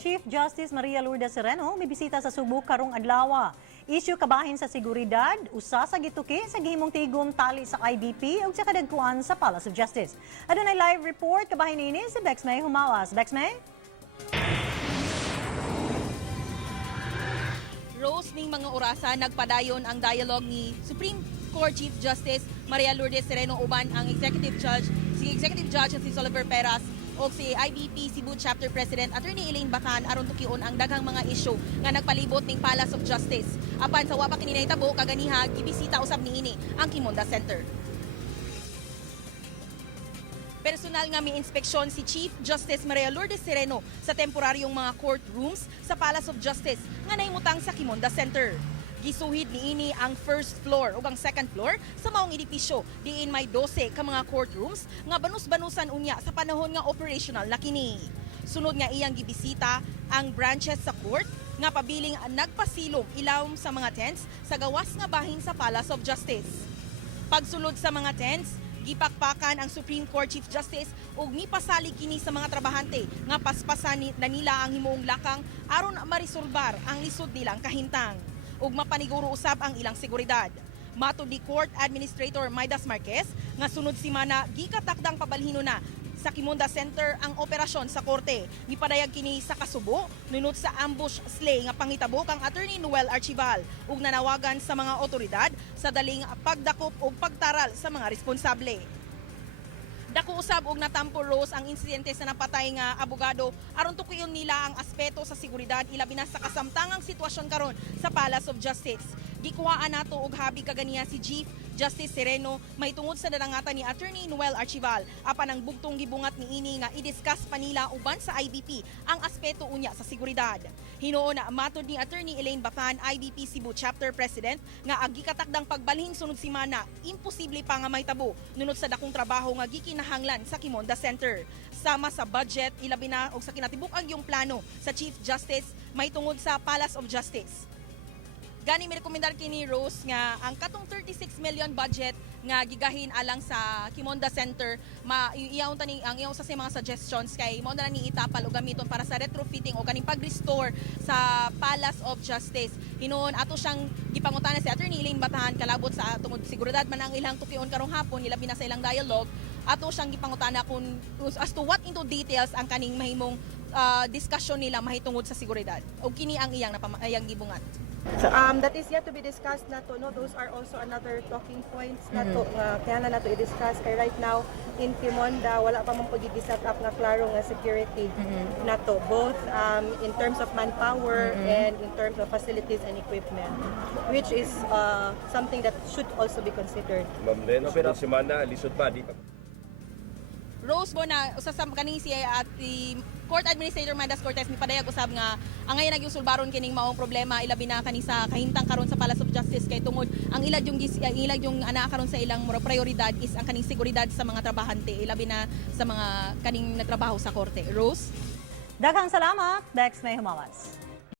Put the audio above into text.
Chief Justice Maria Lourdes Sereno may bisita sa Subo karong adlaw. Isyu kabahin sa seguridad, usa sa gituki sa gihimong tigom tali sa IBP ug sa kadagkuan sa Palace of Justice. Adunay live report kabahin ini si Bexmay Humawas. Bexmay? Rose, ning mga orasa nagpadayon ang dialogue ni Supreme Court Chief Justice Maria Lourdes Sereno uban ang Executive Judge si Oliver Peras o si IBP Cebu Chapter President Attorney Elaine Bacan aron tukion ang daghang mga isyu nga nagpalibot ning Palace of Justice. Apan sa wa pa kini nahitabo kaganiha gibisita usab niini ang Quimonda Center. Personal nga mi-inspeksyon si Chief Justice Maria Lourdes Sereno sa temporaryong mga courtrooms sa Palace of Justice nga nahimutang sa Quimonda Center. Gisuhid niini ang first floor ug ang second floor sa maong edipisyo diin may 12 ka mga courtrooms nga banus-banusan unya sa panahon nga operational na kini. Sunod nga iyang gibisita ang branches sa court nga pabiling nagpasilong ilawom sa mga tents sa gawas nga bahin sa Palace of Justice. Pagsulod sa mga tents, gipakpakan ang Supreme Court Chief Justice ug nipasalig kini sa mga trabahante nga paspasan na nila ang himuong lakang aron marisolbar ang lisod nilang kahintang ug mapaniguro usab ang ilang seguridad. Matud ni Court Administrator Maidas Marquez nga sunod simana gikatakdang pabalhino na sa Quimonda Center ang operasyon sa korte. Gipadayag kini sa kasubo nunot sa ambush slay nga panghitabo kang Attorney Noel Archival ug nanawagan sa mga otoridad sa daling pagdakop ug pagtaral sa mga responsable. Dako usab og natampo Rose ang insidente sa napatay nga abogado aron tukuyon nila ang aspeto sa seguridad ilabi na sa kasamtangang sitwasyon karon sa Palace of Justice. Gikuhaan nato og habi kaganiya si Chief Justice Sereno may tungod sa darangatan ni Attorney Noel Archival apan ang bugtong gibungat niini nga i-discuss pa nila uban sa IBP ang aspeto unya sa seguridad. Hinuon na matud ni Attorney Elaine Bacan, IBP Cebu Chapter President nga ag gikatakdang pagbalhin sunod simana imposible pa nga mahitabo nunod sa dakong trabaho nga gikinahanglan sa Quimonda Center. Sama sa budget ilabi na og sa kinatibuk-an yung plano sa Chief Justice may tungod sa Palace of Justice. Gani mi rekomendar kini Rose nga ang katong 36 million budget nga gigahin alang sa Quimonda Center maiyaw tani ang iyaw sa mga suggestions kay mo na ni itapal og gamiton para sa retrofitting o kaning pag-restore sa Palace of Justice. Hinuon ato siyang gipangutana si Attorney Elaine Bacan kalabot sa tungod seguridad man ang ilang tukion karong hapon ilabi na sa ilang dialogue ato siyang gipangutana kung as to what into details ang kaning mahimong discussion nila mahitungod sa seguridad o kini ang iyang gibungat. So, that is yet to be discussed nato, no? Those are also another talking points nato kaya na nato i-discuss kay right now in Quimonda wala pa man pagigi-set up nga klaro nga security nato both in terms of manpower and in terms of facilities and equipment which is something that should also be considered. Ma'am Len, sunod semana lisod pa di pa. Rose Bona usa sa kaning si at Court Administrator Mandas Cortez mi padayag usab nga ang ngayon nagyung sulbaron kining maong problema ilabi na kani sa kahimtang karon sa Palace of Justice kay tungod ang ilag yung ana karon sa ilang prioridad is ang kaning seguridad sa mga trabahante ilabi na sa mga kaning nagtrabaho sa korte. Rose, Daghang salamat, Bexmay Humawas.